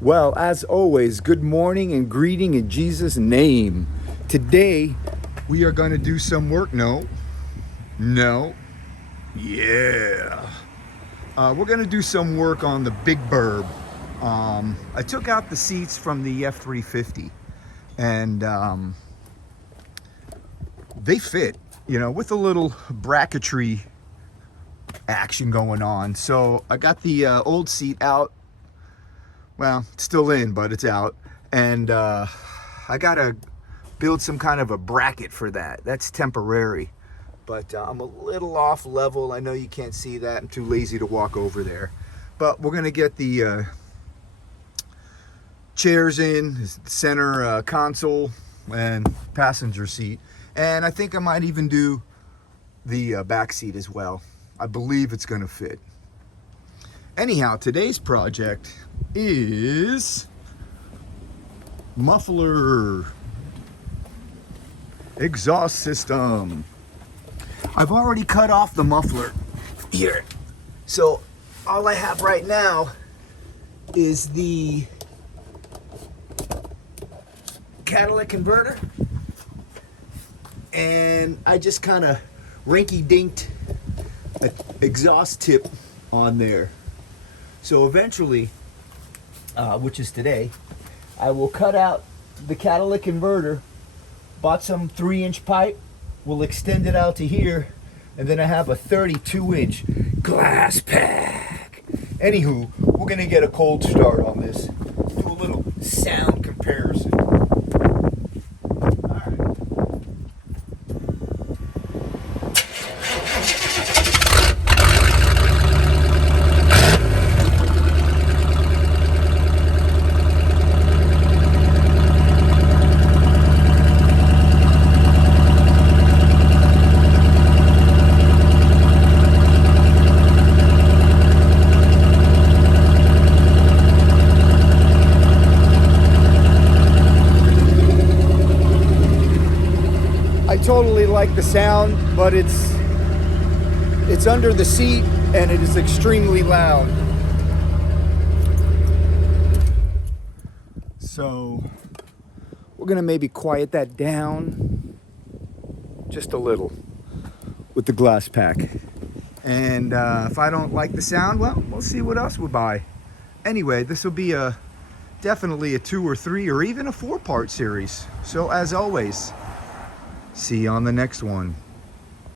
Well, as always, good morning and greeting in Jesus' name. Today, we are going to do some work. No, yeah. We're going to do some work on the big burb. I took out the seats from the F-350 and they fit, with a little bracketry action going on. So I got the old seat out. Well, it's still in, but it's out. And I gotta build some kind of a bracket for that. That's temporary. But I'm a little off level. I know you can't see that. I'm too lazy to walk over there. But we're gonna get the chairs in, center console and passenger seat. And I think I might even do the back seat as well. I believe it's gonna fit. Anyhow, today's project is muffler exhaust system. I've already cut off the muffler here. So all I have right now is the catalytic converter, and I just kind of rinky-dinked an exhaust tip on there. So eventually, which is today, I will cut out the catalytic converter, bought some 3-inch pipe, we'll extend it out to here, and then I have a 32-inch glass pack. Anywho, we're gonna get a cold start on this, do a little sound comparison. I totally like the sound, but it's under the seat and it is extremely loud. So we're gonna maybe quiet that down just a little with the glass pack. And if I don't like the sound, well, we'll see what else we buy. Anyway, this will be definitely a 2 or 3 or even a 4-part series. So as always, see you on the next one.